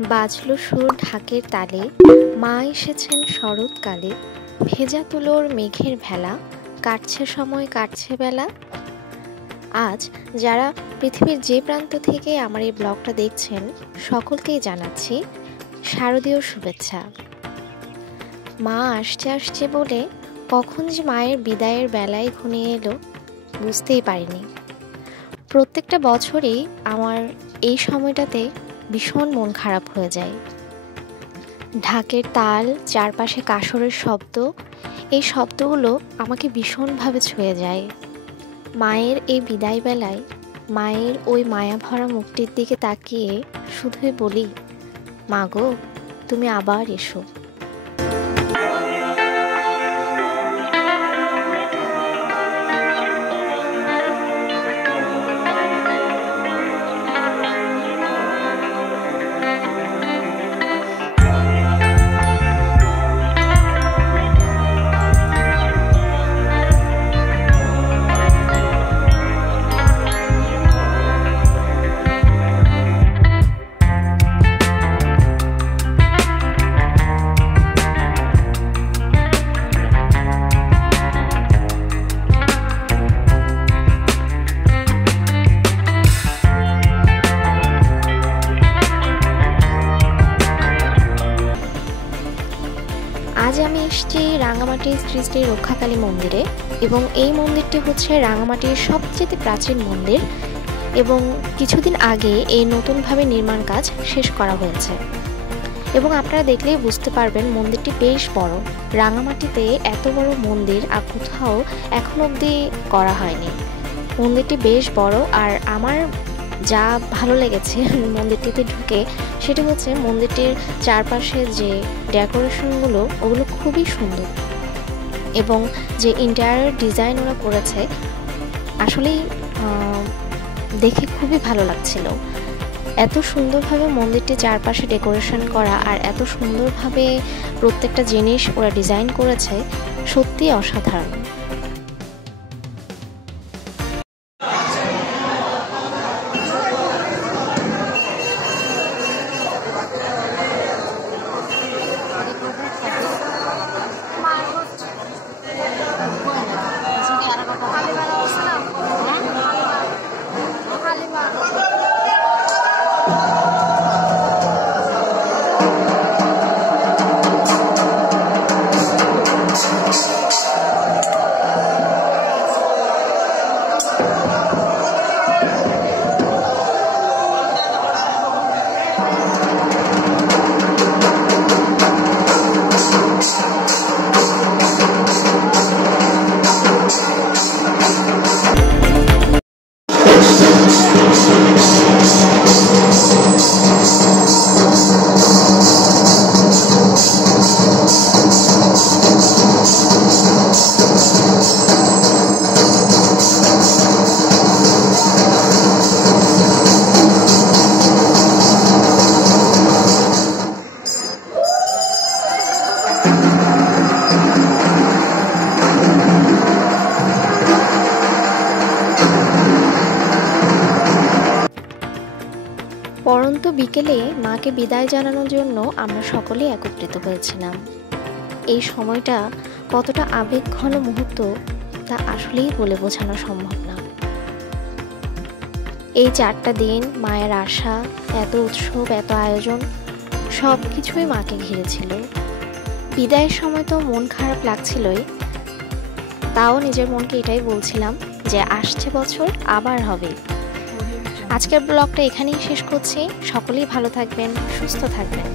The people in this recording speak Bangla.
বাজলো সুর ঢাকের তালে, মা এসেছেন শরৎকালে। ভেজা তুলোর মেঘের ভেলা, কাটছে সময় কাটছে বেলা। আজ যারা পৃথিবীর যে প্রান্ত থেকে আমার এই ব্লগটা দেখছেন, সকলকেই জানাচ্ছি শারদীয় শুভেচ্ছা। মা আসছে আসছে বলে কখন যে মায়ের বিদায়ের বেলায় ঘনিয়ে এলো বুঝতেই পারিনি। প্রত্যেকটা বছরই আমার এই সময়টাতে ভীষণ মন খারাপ হয়ে যায়। ঢাকের তাল, চারপাশে কাসরের শব্দ, এই শব্দগুলো আমাকে ভীষণভাবে ছুঁয়ে যায়। মায়ের এই বিদায় বেলায় মায়ের ওই মায়াভরা মুখটির দিকে তাকিয়ে শুধুই বলি, মা গো, তুমি আবার এসো। আজ আমি এসেছি রাঙামাটির শ্রী শ্রী রক্ষাকালী মন্দিরে, এবং এই মন্দিরটি হচ্ছে রাঙামাটির সবচেয়ে প্রাচীন মন্দির, এবং কিছুদিন আগে এই নতুনভাবে নির্মাণ কাজ শেষ করা হয়েছে। এবং আপনারা দেখলেই বুঝতে পারবেন মন্দিরটি বেশ বড়। রাঙামাটিতে এত বড় মন্দির আর কোথাও এখন অবধি করা হয়নি। মন্দিরটি বেশ বড়, আর আমার যা ভালো লেগেছে মন্দিরটিতে ঢুকে সেটি হচ্ছে মন্দিরটির চারপাশে যে ডেকোরেশনগুলো ওগুলো খুবই সুন্দর, এবং যে ইন্টেরিয়র ডিজাইন ওরা করেছে আসলেই দেখে খুবই ভালো লাগছিল। এত সুন্দরভাবে মন্দিরটি চারপাশে ডেকোরেশন করা আর এত সুন্দরভাবে প্রত্যেকটা জিনিস ওরা ডিজাইন করেছে, সত্যি অসাধারণ। পরন্ত বিকেলে মাকে বিদায় জানানোর জন্য আমরা সকলেই একত্রিত হয়েছিলাম। এই সময়টা কতটা আবেগঘন মুহূর্ত তা আসলেই বলে বোঝানো সম্ভব না। এই 4টা দিন মায়ের আশা, এত উৎসব, এত আয়োজন, সব কিছুই মাকে ঘিরেছিল। বিদায়ের সময় তো মন খারাপ লাগছিলই, তাও নিজের মনকে এটাই বলছিলাম যে আসছে বছর আবার হবে। আজকের ব্লগটা এখানেই শেষ করছি। সকলেই ভালো থাকবেন, সুস্থ থাকবেন।